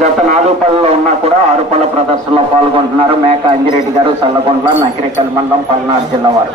జత నాలుగు పళ్ళలో ఉన్నా కూడా ఆరు పళ్ళ ప్రదర్శనలో పాల్గొంటున్నారు. మేక అంజిరెడ్డి గారు చల్లగొండ నకిరేకల్ మండలం పల్నాడు జిల్లా వారు.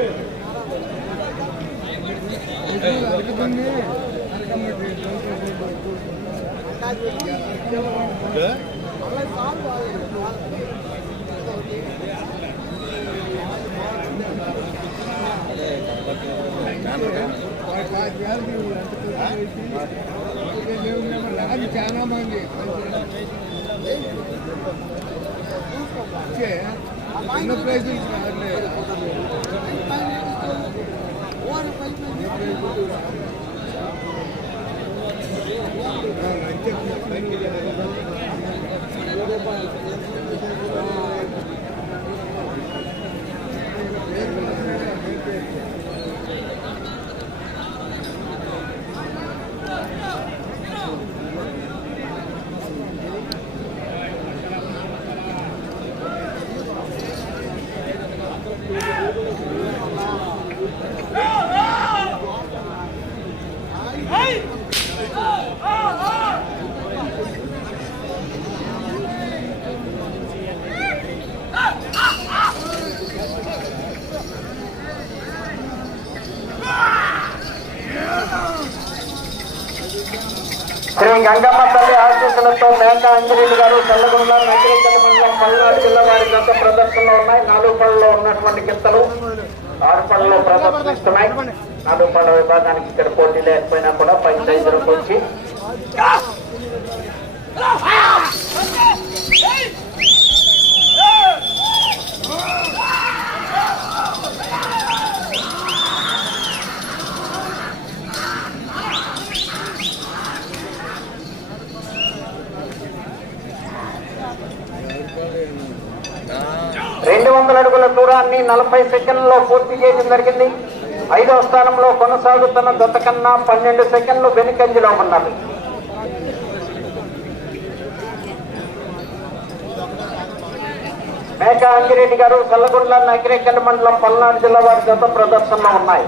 అది చాలా మంది చిన్న ప్రైజులు కాదులే. శ్రీ గంగమ్మ తల్లి ఆశీస్సులతో మేక గారు చల్లగొండ నకిరేకల్ మండలం పల్నాడు జిల్లా వారి గత ప్రదర్శనలో ఉన్నాయి. నాలుగు పళ్ళలో ఉన్నటువంటి గింతలు ఆరు పళ్ళలో ప్రదర్శిస్తున్నాయి నాలుగు పళ్ళ విభాగానికి ఇక్కడ పోటీ లేకపోయినా కూడా పై సైజులకు వచ్చి వందల అడుగుల దూరాన్ని నలభై సెకండ్లలో పూర్తి చేయడం జరిగింది. ఐదవ స్థానంలో కొనసాగుతున్న దత్త కన్నా పన్నెండు సెకండ్లు వెనుకంజలో ఉన్నారు మేక అంగిరెడ్డి గారు చల్లగొండ నకిరేకల్ మండలం పల్నాడు జిల్లా వారి గత ప్రదర్శనలో ఉన్నాయి.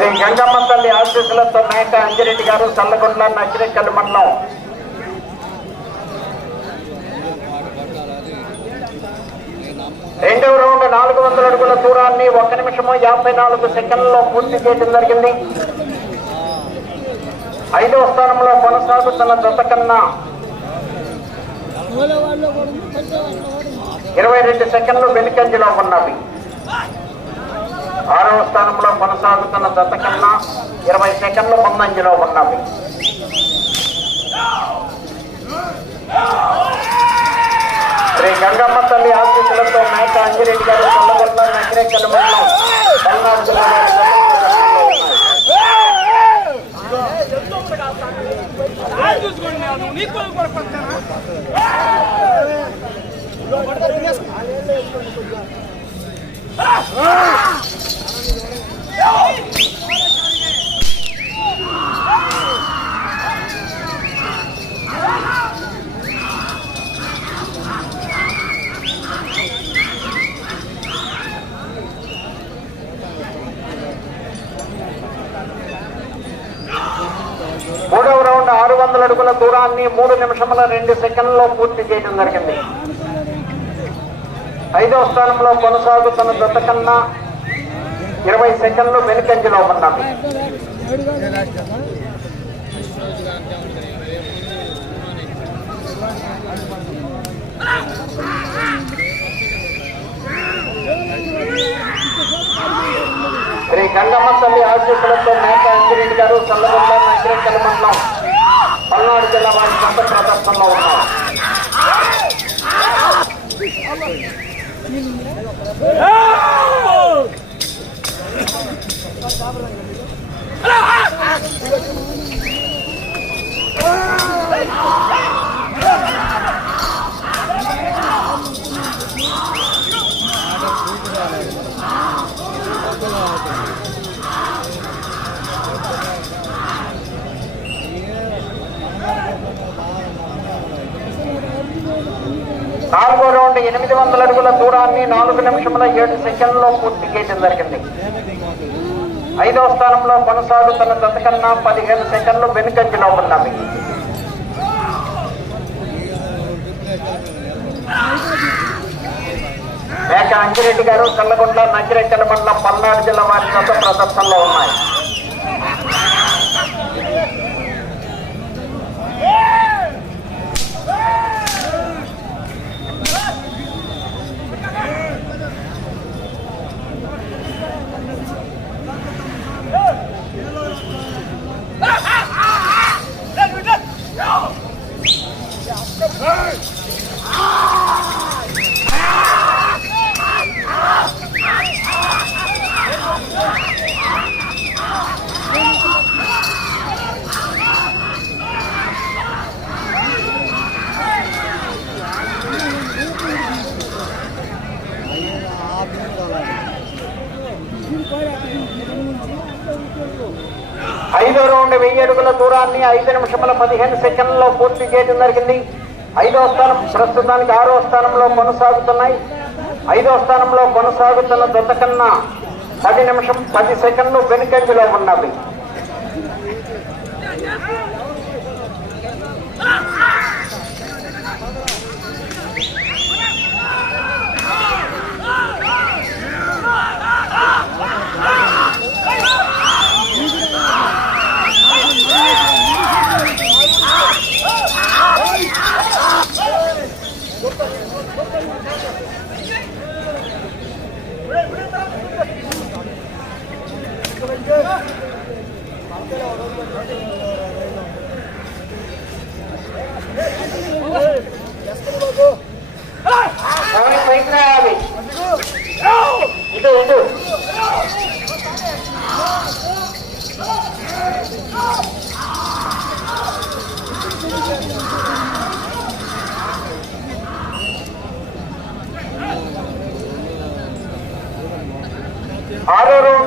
శ్రీ గంగమ్మ తల్లి ఆశీస్సులతో మేక అంజిరెడ్డి గారు చల్లగొండ నకిరేకల్ మండలం. రెండవ రౌండ్ నాలుగు వందల అడుగుల దూరాన్ని ఒక నిమిషము యాభై నాలుగు సెకండ్లలో పూర్తి చేయడం జరిగింది. ఐదవ స్థానంలో కొనసాగుతున్న దశ కన్నా ఇరవై రెండు సెకండ్లు వెనుకంజలో ఉన్నవి ఆరవ స్థానంలో కొనసాగుతున్న దశ కన్నా ఇరవై సెకండ్లు ముందంజలో ఉన్నవి. శ్రీ గంగమ్మ తల్లి ఆశీస్సులతో మేక అంజిరెడ్డి గారు చల్లగొండ నకిరేకల్ మండలం పల్నాడు జిల్లా మూడవ రౌండ్ ఆరు వందల అడుగుల దూరాన్ని మూడు నిమిషముల రెండు సెకండ్లలో పూర్తి చేయడం జరిగింది. ఐదవ స్థానంలో కొనసాగుతున్న జత కన్నా ఇరవై సెకండ్లు వెనుకంజలో ఉన్నది శ్రీ గంగమ్మ తల్లి ఆశీస్సులతో మేత అంజిరెడ్డి గారు చల్లగొండ నకిరేకల్ మండలం పల్నాడు జిల్లా వారి సంత ప్రదర్శనలో ఉన్నారు Ah! నాలుగో రౌండ్ ఎనిమిది వందల అడుగుల దూరాన్ని నాలుగు నిమిషముల ఏడు సెకండ్లో పూర్తి చేయడం జరిగింది. ఐదవ స్థానంలో కొనసాగుతున్న దశకన్నా పదిహేను సెకండ్లు వెనుకంజలో ఉన్నవి. మేక అంజిరెడ్డి గారు చల్లగొండ నగిరెక్కల మండలం పల్నాడు జిల్లా వారి ప్రదర్శనలో ఉన్నాయి. ఐదో రౌండ్ వెయ్యి అడుగుల దూరాన్ని ఐదు నిమిషముల పదిహేను సెకండ్లలో పూర్తి చేయడం జరిగింది. ఐదో స్థానం ప్రస్తుతానికి ఆరో స్థానంలో కొనసాగుతున్నాయి. ఐదో స్థానంలో కొనసాగుతున్న దొంత కన్నా పది నిమిషం పది సెకండ్లు వెనుకంజలో ఉన్నవి.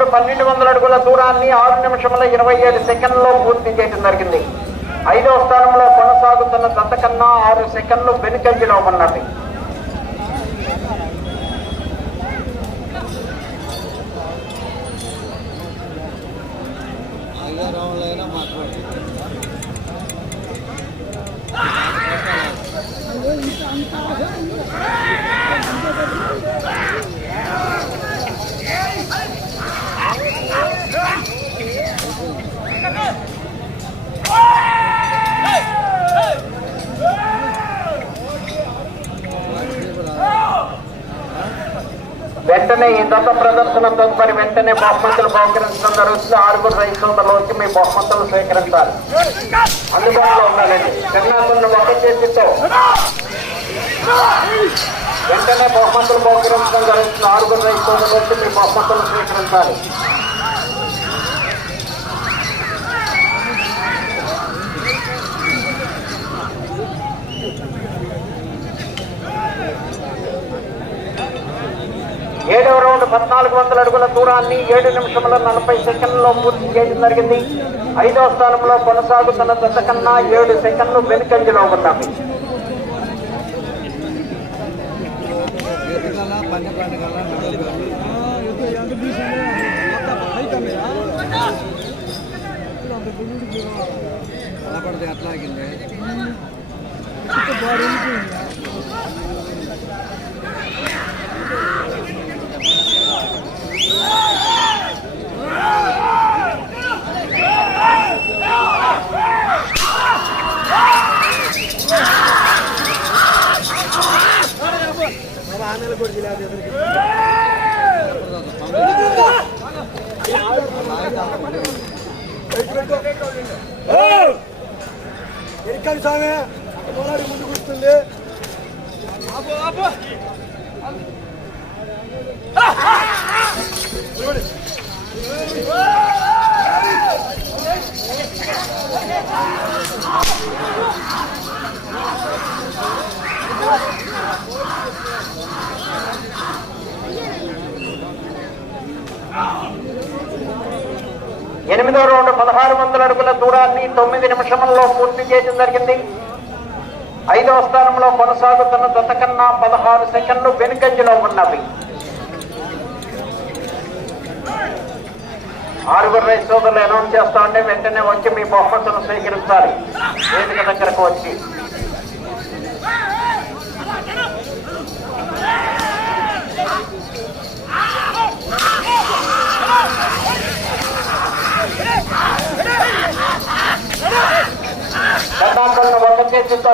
ఆరో పన్నెండు వందల అడుగుల దూరాన్ని ఆరు నిమిషముల ఇరవై ఏడు సెకండ్లో పూర్తి చేయడం జరిగింది. ఐదో స్థానంలో కొనసాగుతున్న దత్తకన్నా ఆరు సెకండ్లు వెనుకంజలో ఉన్నది వెంటనే ఈ దత్త ప్రదర్శన తదుపరి వెంటనే బహుమతులు బహుకరించడం జరుగుతుంది. ఆరుగురు రైతులలో వచ్చి మీ బహుమతులు స్వీకరించాలి. అందుబాటులో ఉండాలండి. చిన్న ఒక చేతితో వెంటనే బహుమతులు బహుకరించడం జరుగుతుంది. ఆరుగురు రైతులు వచ్చి మీ బహుమతులు స్వీకరించాలి. ఏడవ రౌండ్ పద్నాలుగు వందల అడుగుల దూరాన్ని ఏడు నిమిషముల నలభై సెకండ్లలో పూర్తి చేయడం జరిగింది. ఐదవ స్థానంలో కొనసాగుతున్న దశ కన్నా ఏడు సెకండ్లు వెనుకంజలో పండుగల్లా ఎనిమిదో రౌండ్ పదహారు వందల అడుగుల దూరాన్ని తొమ్మిది నిమిషంలో పూర్తి చేయడం జరిగింది. ఐదవ స్థానంలో కొనసాగుతున్న దశ పదహారు సెకండ్లు వెనుకంజలో ఉన్నవి. ఆరుగురు రైతు సోదరులు అనౌన్స్ చేస్తా ఉంటే వెంటనే వచ్చి మీ బహుమతులను స్వీకరించాలి. వేదిక దగ్గరకు వచ్చి. కర్ణాటకను ఒక చేతితో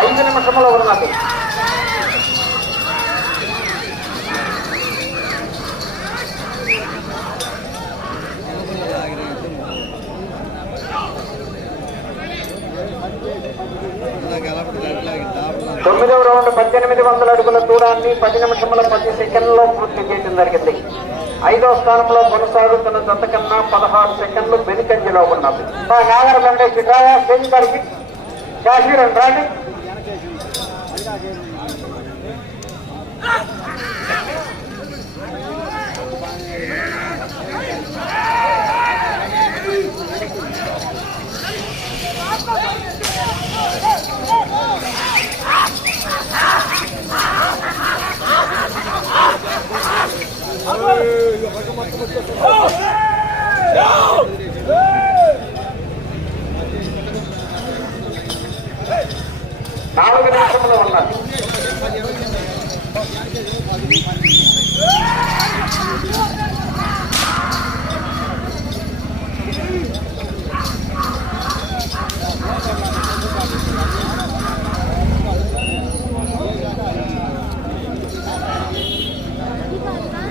ఐదు నిమిషములు ఉన్నది తొమ్మిదవ రౌండ్ పద్దెనిమిది వందల అడుగుల దూరాన్ని పది నిమిషముల పది సెకండ్లలో పూర్తి చేయడం జరిగింది. ఐదో స్థానంలో కొనసాగుతున్న జత కన్నా పదహారు సెకండ్లు వెనుకంజలో ఉన్నది. మా నాగర వెంకటేష్ ఇట్రాయా స్టేజ్ గారికి అండి రాండి నాలుగు నిమిషములు ఉన్నది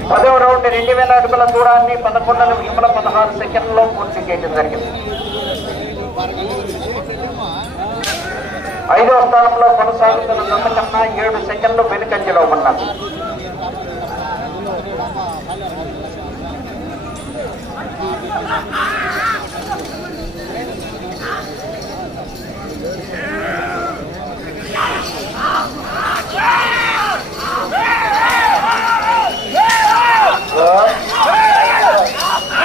పదవ రౌండ్ రెండు వేల అడుగుల దూరాన్ని పదకొండు నిమిషముల పదహారు సెకండ్లో పూర్తి చేయడం జరిగింది. ఐదవ స్థానంలో కొనసాగుతున్న జత కన్నా ఏడు సెకండ్లు వెనుకంజలో ఉన్నది.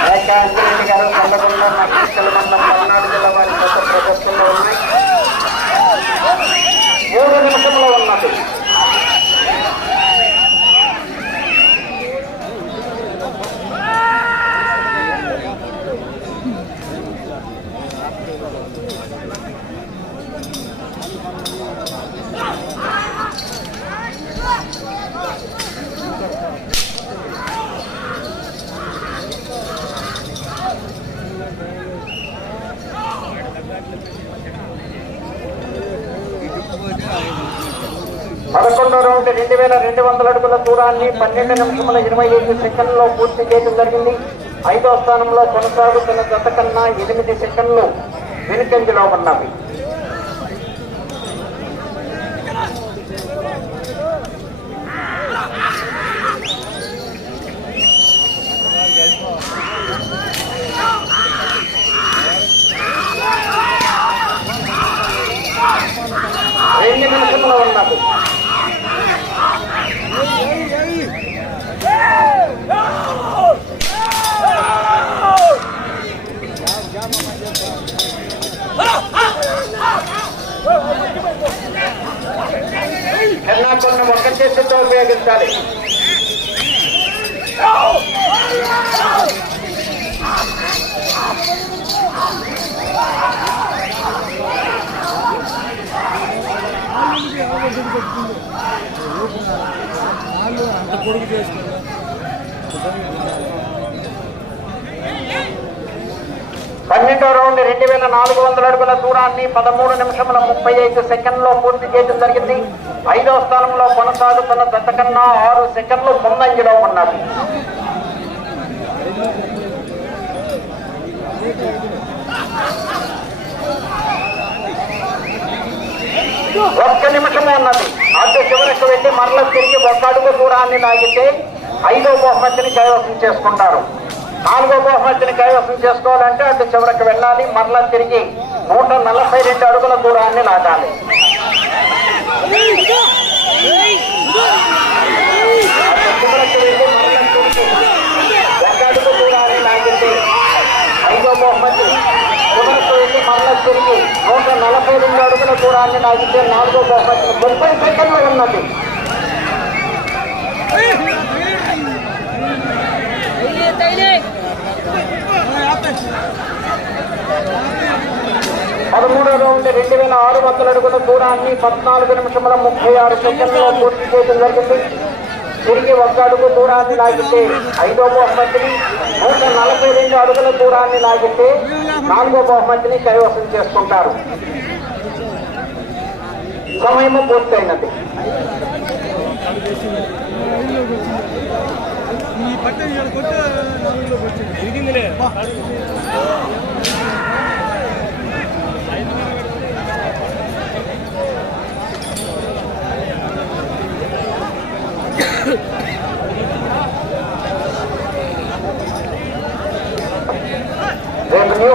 మేకా అంజిరెడ్డి గారు చల్లగొండ నక్షత్ర మండలం పల్నాడు జిల్లా వారి కొత్త ప్రదర్శనలో ఉన్నాయి మూడు నిమిషంలో ఉన్నది పదకొండో రౌండ్ రెండు వేల రెండు వందల అడుగుల దూరాన్ని పన్నెండు నిమిషముల ఇరవై ఐదు సెకండ్లో పూర్తి చేయడం జరిగింది. ఐదో స్థానంలో కొనసాగుతున్న జత కన్నా ఎనిమిది సెకండ్లు వెనుకంజలో ఉన్నవి. రెండు నిమిషంలో ఉన్నది. కన్నా కొన్ని ఒక్క చేతితో ఉపయోగించాలి. అంత పొడుగు చేసుకున్నారు పన్నెండో రౌండ్ రెండు వేల నాలుగు వందల అడుగుల దూరాన్ని పదమూడు నిమిషముల ముప్పై ఐదు సెకండ్లో పూర్తి చేయడం జరిగింది. ఐదో స్థానంలో కొనసాగుతున్న దత్త కన్నా ఆరు సెకండ్లు ముందంజలో ఉన్నది ఒక్క నిమిషమే ఉన్నది. అటు చివరికి వెళ్ళి మరల తిరిగి ఒక్క అడుగు దూరాన్ని లాగితే ఐదో బహుమతిని కైవసం చేసుకుంటారు. నాలుగో బహుమతిని కైవసం చేసుకోవాలంటే అటు చివరికి వెళ్ళాలి మరల తిరిగి నూట నలభై రెండు అడుగుల దూరాన్ని లాగాలి అటు చివరికి వెళ్ళి మరలా తిరిగి ఒక్క అడుగు దూరాన్ని లాగితే ఐదో బహుమతి చివరికి వెళ్ళి మరలా తిరిగి నూట నలభై రెండు అడుగుల దూరాన్ని లాగితే నాలుగో బహుమతి ముప్పై సెకండ్లు ఉన్నది పదమూడో రౌండ్ రెండు వేల ఆరు వందల అడుగుల దూరాన్ని పద్నాలుగు నిమిషముల ముప్పై ఆరు సెకండ్లో పూర్తి చేయడం జరిగింది. తిరిగి ఒక్క అడుగు దూరాన్ని లాగితే ఐదో బహుమతిని నూట నలభై రెండు అడుగుల దూరాన్ని లాగితే నాలుగో బహుమతిని కైవసం చేసుకుంటారు. సమయము పూర్తయినది. పట్ట కొట్టే నాలుగులోకి వచ్చింది తిరిగిందిలే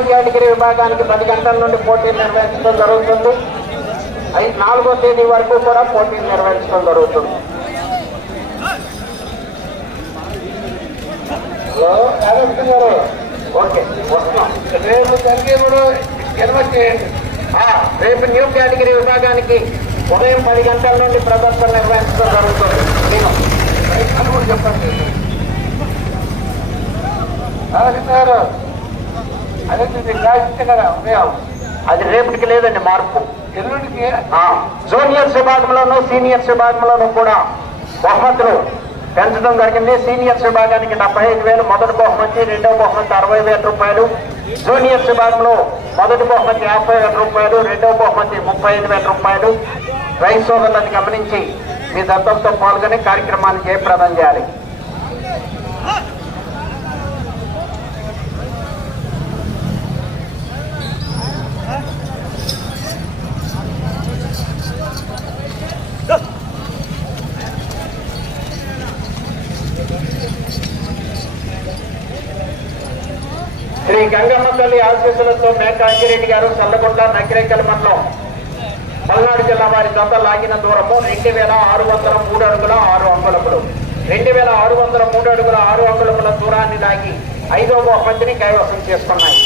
రేపు కేటగిరీ విభాగానికి పది గంటల నుండి పోటీలు నిర్వహించడం జరుగుతుంది. ఐదు నాలుగో తేదీ వరకు కూడా పోటీలు నిర్వహించడం జరుగుతుంది. గారు. ఓకే వస్తున్నాం. రేపు జరిగే కూడా చేయండి రేపు న్యూ కేటగిరీ విభాగానికి ఉదయం పది గంటల నుండి ప్రదర్శన నిర్వహించడం జరుగుతుంది. నేను చెప్పండి. గారు. అదే రేపటికి లేదండి మార్పు. ఎల్లుండికి? జూనియర్స్ విభాగంలోనూ సీనియర్స్ విభాగంలోనూ కూడా బహుమతులు పెంచడం జరిగింది. సీనియర్స్ విభాగానికి డెబ్బై ఐదు వేలు మొదటి బహుమతి రెండవ బహుమతి అరవై వేల రూపాయలు. జూనియర్స్ విభాగంలో మొదటి బహుమతి యాభై వేల రూపాయలు రెండవ బహుమతి ముప్పై ఐదు వేల రూపాయలు. సోదరులను గమనించి మీ దత్తంతో పాల్గొని కార్యక్రమాన్ని జయప్రదం చేయాలి శ్రీ గంగమ్మ అధ్యక్షులతో ఆశీస్సులతో మేక అంజిరెడ్డి గారు చల్లగొండ నకిరేకల్ మండలం పల్నాడు జిల్లా వారి జత లాగిన దూరము రెండు వేల ఆరు వందల మూడు అడుగుల ఆరు అంగుళములు. రెండు వేల ఆరు వందల మూడు అడుగుల ఆరు అంగుళముల దూరాన్ని లాగి ఐదో బహుమతిని కైవసం చేసుకున్నాయి.